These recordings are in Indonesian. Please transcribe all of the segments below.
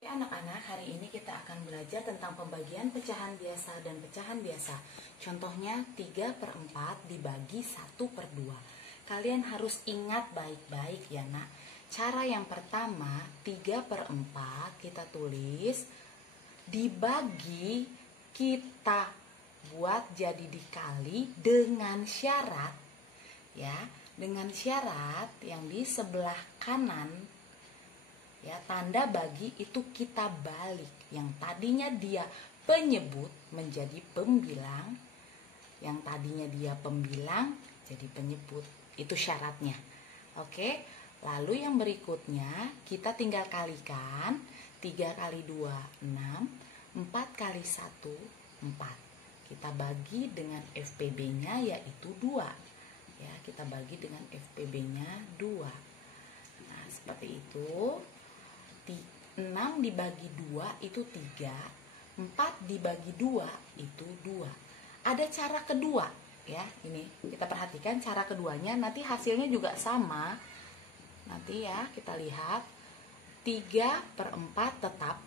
Ya, anak-anak, hari ini kita akan belajar tentang pembagian pecahan biasa dan pecahan biasa. Contohnya 3/4 dibagi 1/2. Kalian harus ingat baik-baik ya nak. Cara yang pertama, 3/4 kita tulis, dibagi kita buat jadi dikali dengan syarat ya, dengan syarat yang di sebelah kanan ya, tanda bagi itu kita balik. Yang tadinya dia penyebut menjadi pembilang, yang tadinya dia pembilang jadi penyebut. Itu syaratnya. Oke. Lalu yang berikutnya kita tinggal kalikan. 3 kali 2 6, 4 kali 1 4. Kita bagi dengan FPB-nya yaitu 2. Ya, kita bagi dengan FPB-nya 2. Nah, seperti itu. 6 dibagi 2 itu 3, 4 dibagi 2 itu 2. Ada cara kedua ya, ini kita perhatikan cara keduanya, nanti hasilnya juga sama. Nanti ya kita lihat 3/4 tetap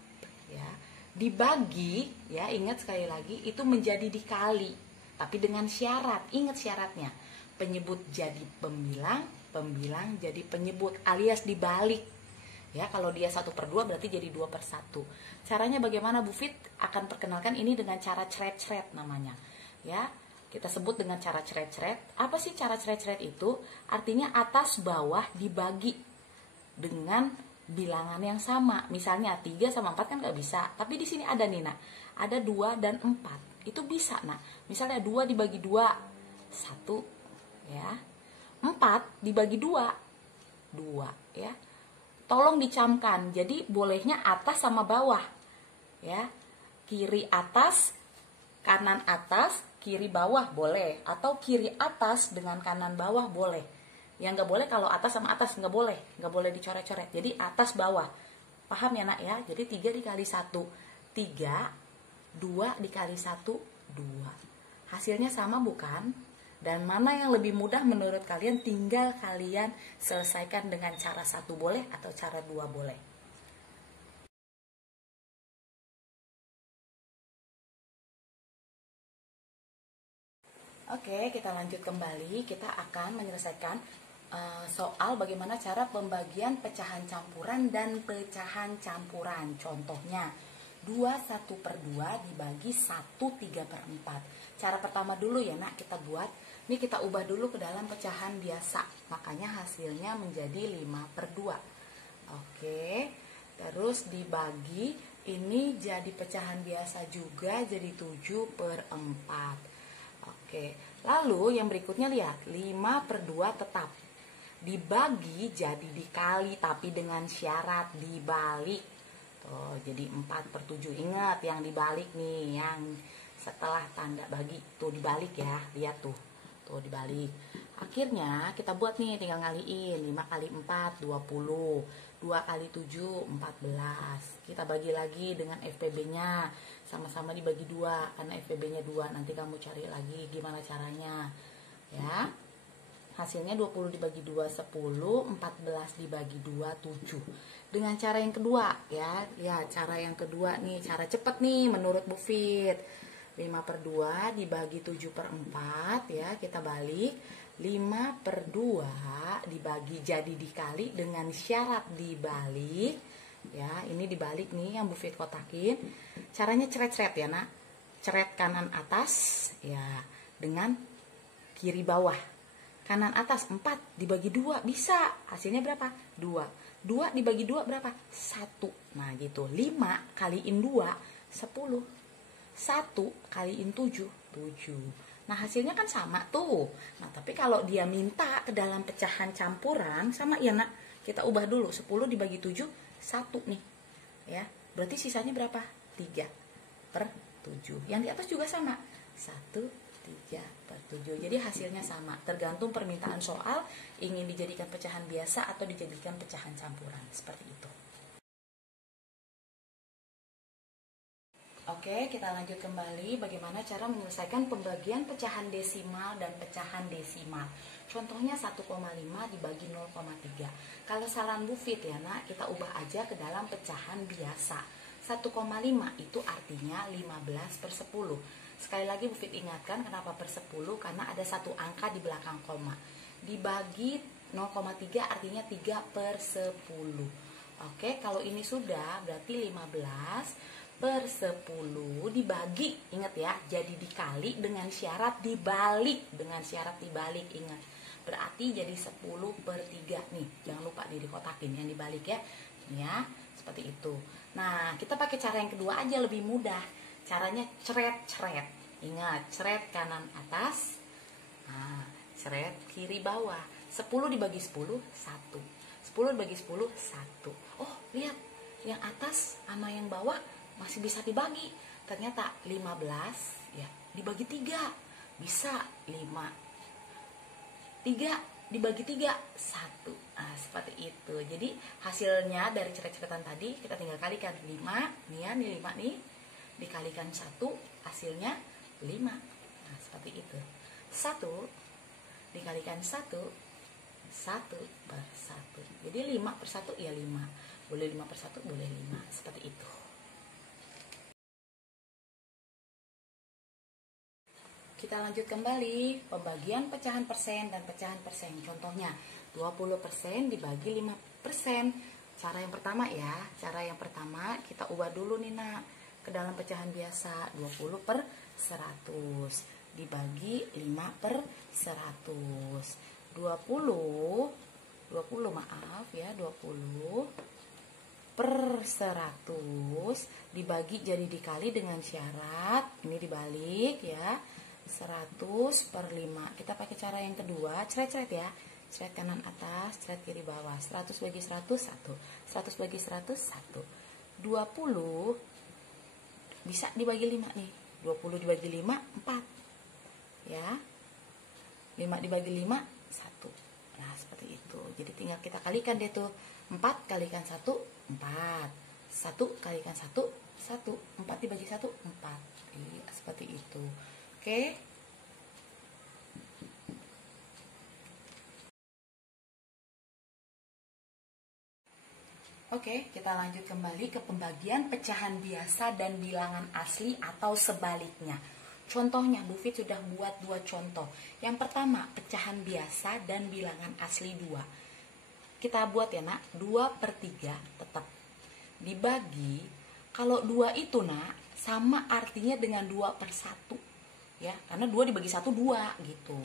ya, dibagi ya, ingat sekali lagi itu menjadi dikali, tapi dengan syarat. Ingat syaratnya, penyebut jadi pembilang, pembilang jadi penyebut, alias dibalik. Ya, kalau dia 1/2 berarti jadi 2/1. Caranya bagaimana Bu Fit? Akan perkenalkan ini dengan cara cret-cret namanya. Ya, kita sebut dengan cara cret-cret. Apa sih cara cret-cret itu? Artinya atas bawah dibagi dengan bilangan yang sama. Misalnya 3 sama 4 kan nggak bisa. Tapi di sini ada nih nak, ada 2 dan 4. Itu bisa nak. Misalnya 2 dibagi 2, 1 ya. 4 dibagi 2, 2 ya. Tolong dicamkan, jadi bolehnya atas sama bawah ya, kiri atas, kanan atas, kiri bawah boleh, atau kiri atas dengan kanan bawah boleh. Yang nggak boleh kalau atas sama atas nggak boleh dicoret-coret. Jadi atas bawah, paham ya nak ya? Jadi 3 dikali 1 3, 2 dikali 1 2. Hasilnya sama bukan? Dan mana yang lebih mudah menurut kalian, tinggal kalian selesaikan dengan cara 1 boleh atau cara 2 boleh. Oke, kita lanjut kembali. Kita akan menyelesaikan soal bagaimana cara pembagian pecahan campuran dan pecahan campuran. Contohnya 2 1/2 dibagi 1 3/4. Cara pertama dulu ya nak, kita buat. Ini kita ubah dulu ke dalam pecahan biasa. Makanya hasilnya menjadi 5/2. Oke. Terus dibagi, ini jadi pecahan biasa juga, jadi 7/4. Oke. Lalu yang berikutnya lihat, 5/2 tetap. Dibagi jadi dikali, tapi dengan syarat dibalik. Tuh, jadi 4/7. Ingat yang dibalik nih, yang setelah tanda bagi tuh dibalik ya. Lihat tuh dibalik. Akhirnya kita buat nih, tinggal ngaliin. 5 kali 4 20, 2 kali 7 14. Kita bagi lagi dengan FPB-nya, sama-sama dibagi 2 karena FPB-nya 2. Nanti kamu cari lagi gimana caranya ya. Hasilnya 20 dibagi 2 10, 14 dibagi 2 7. Dengan cara yang kedua ya. Ya, cara yang kedua nih, cara cepet nih menurut Bu Fit. 5/2 dibagi 7/4 ya, kita balik. 5/2 dibagi jadi dikali dengan syarat dibalik ya. Ini dibalik nih yang Bu Fit kotakin. Caranya ceret-ceret ya nak. Ceret kanan atas ya dengan kiri bawah. Kanan atas 4 dibagi 2 bisa. Hasilnya berapa? 2. 2 dibagi 2 berapa? 1. Nah gitu. 5 kaliin 2 10. 1 kaliin 7 7. Nah hasilnya kan sama tuh. Nah tapi kalau dia minta ke dalam pecahan campuran, sama ya nak, kita ubah dulu. 10 dibagi 7 1 nih ya. Berarti sisanya berapa? 3/7. Yang di atas juga sama, 1 3/7. Jadi hasilnya sama, tergantung permintaan soal, ingin dijadikan pecahan biasa atau dijadikan pecahan campuran. Seperti itu. Oke, kita lanjut kembali bagaimana cara menyelesaikan pembagian pecahan desimal dan pecahan desimal. Contohnya 1,5 dibagi 0,3. Kalau saran Bu Fit ya nak, kita ubah aja ke dalam pecahan biasa. 1,5 itu artinya 15/10. Sekali lagi Bu Fit ingatkan kenapa per 10, karena ada satu angka di belakang koma. Dibagi 0,3 artinya 3/10. Oke, kalau ini sudah berarti 15/10 dibagi, ingat ya, jadi dikali dengan syarat dibalik, ingat. Berarti jadi 10/3 nih, jangan lupa nih dikotakin yang dibalik ya. Ya, seperti itu. Nah, kita pakai cara yang kedua aja, lebih mudah. Caranya ceret-ceret. Ingat, ceret kanan atas, nah, ceret kiri bawah. 10 dibagi 10, 1. 10 dibagi 10, 1. Oh, lihat, yang atas sama yang bawah masih bisa dibagi. Ternyata 15 ya dibagi 3 bisa 5. 3 dibagi 3, 1. Nah, seperti itu. Jadi hasilnya dari ceret-ceretan tadi kita tinggal kalikan 5, nih ya, nih 5 nih, dikalikan 1, hasilnya 5. Nah, seperti itu. 1 dikalikan 1, 1/1. Jadi 5/1 ya 5. Boleh 5/1, boleh 5. Seperti itu. Kita lanjut kembali pembagian pecahan persen dan pecahan persen. Contohnya 20% dibagi 5%. Cara yang pertama ya, kita ubah dulu nih nak ke dalam pecahan biasa. 20/100 dibagi 5/100. 20 per 100 dibagi jadi dikali dengan syarat ini dibalik ya, 100/5. Kita pakai cara yang kedua, ceret-ceret ya, ceret kanan atas, ceret kiri bawah. 100 bagi 100, 1. 100 bagi 100, 1. 20 bisa dibagi 5 nih. 20 dibagi 5, 4 ya. 5 dibagi 5, 1. Nah, seperti itu. Jadi tinggal kita kalikan deh tuh. 4 kalikan 1, 4. 1 kalikan 1, 1. 4 dibagi 1, 4. Iya, seperti itu. Oke. Oke, kita lanjut kembali ke pembagian pecahan biasa dan bilangan asli atau sebaliknya. Contohnya, Bu Fit sudah buat 2 contoh. Yang pertama, pecahan biasa dan bilangan asli 2. Kita buat ya nak, 2/3 tetap dibagi, kalau 2 itu nak sama artinya dengan 2/1 ya, karena 2 dibagi 1, 2 gitu,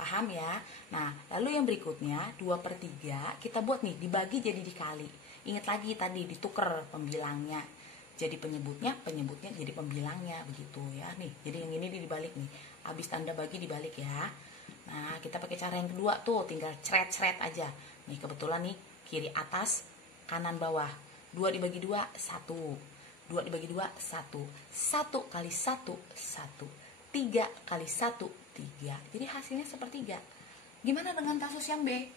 paham ya. Nah, lalu yang berikutnya 2/3 kita buat nih, dibagi jadi dikali. Ingat lagi tadi ditukar pembilangnya, jadi penyebutnya jadi pembilangnya, begitu ya. Nih, jadi yang ini dibalik nih, habis tanda bagi dibalik ya. Nah, kita pakai cara yang kedua tuh, tinggal ceret-ceret aja. Nih, kebetulan nih, kiri atas, kanan bawah. 2 dibagi 2, 1. 2 dibagi 2, 1. 1 kali 1, 1. 3 kali 1, 3. Jadi hasilnya sepertiga. Gimana dengan kasus yang B?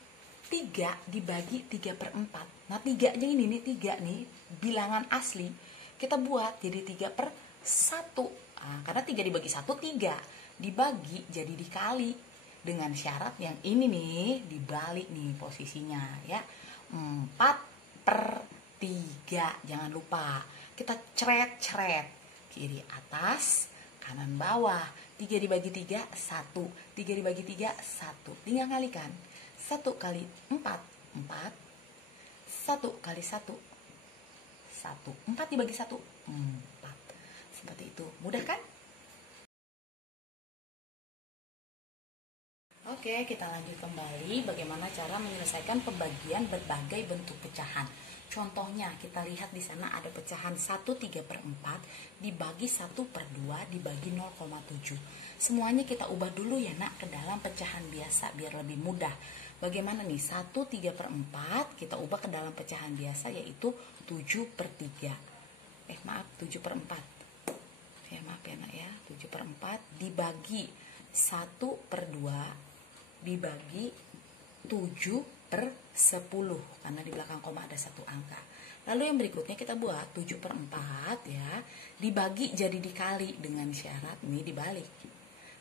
3 dibagi 3/4. Nah, 3 aja ini nih, 3 nih, bilangan asli. Kita buat jadi 3/1. Nah, karena 3 dibagi 1, 3. Dibagi jadi dikali. Dengan syarat yang ini nih, dibalik nih posisinya ya. 4/3. Jangan lupa. Kita ceret-ceret. Kiri atas, kanan bawah. 3 dibagi 3, 1. 3 dibagi 3, 1. Tinggal kalikan. 1 kali 4, 4. 1 kali 1, 1. 4 dibagi 1, 4. Seperti itu. Mudah kan? Oke, kita lanjut kembali bagaimana cara menyelesaikan pembagian berbagai bentuk pecahan. Contohnya, kita lihat di sana ada pecahan 1/3/4 dibagi 1/2 dibagi 0,7. Semuanya kita ubah dulu ya nak ke dalam pecahan biasa biar lebih mudah. Bagaimana nih? 1/3/4 kita ubah ke dalam pecahan biasa yaitu 7/3. Maaf, 7/4. Ya maaf ya nak ya, 7/4 dibagi 1/2 dibagi 7/10 karena di belakang koma ada satu angka. Lalu yang berikutnya kita buat 7/4 ya, dibagi jadi dikali dengan syarat ini dibalik.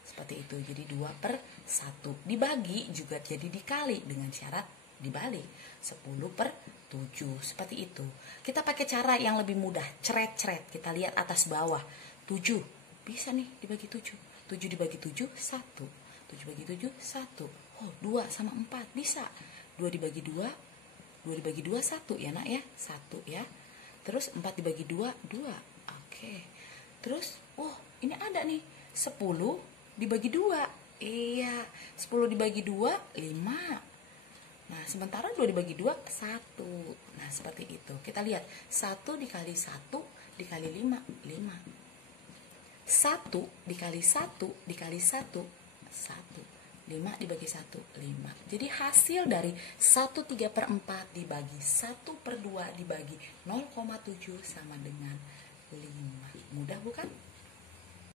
Seperti itu, jadi 2/1. Dibagi juga jadi dikali dengan syarat dibalik. 10/7, seperti itu. Kita pakai cara yang lebih mudah, cret-cret. Kita lihat atas bawah. 7, bisa nih dibagi 7. 7 dibagi 7, 1. 7 bagi 7, 1. Oh, 2 sama 4, bisa. 2 dibagi 2, 2 dibagi 2, 1 ya nak ya, 1 ya. Terus 4 dibagi 2, 2. Oke. Terus, oh ini ada nih, 10 dibagi 2. Iya, 10 dibagi 2, 5. Nah, sementara 2 dibagi 2, 1. Nah, seperti itu. Kita lihat, 1 dikali 1 dikali 5, 5. 1 dikali 1 dikali 1, 1. 5 dibagi 1, 5. Jadi hasil dari 1/3/4 dibagi 1/2 dibagi 0,7 sama dengan 5. Mudah bukan?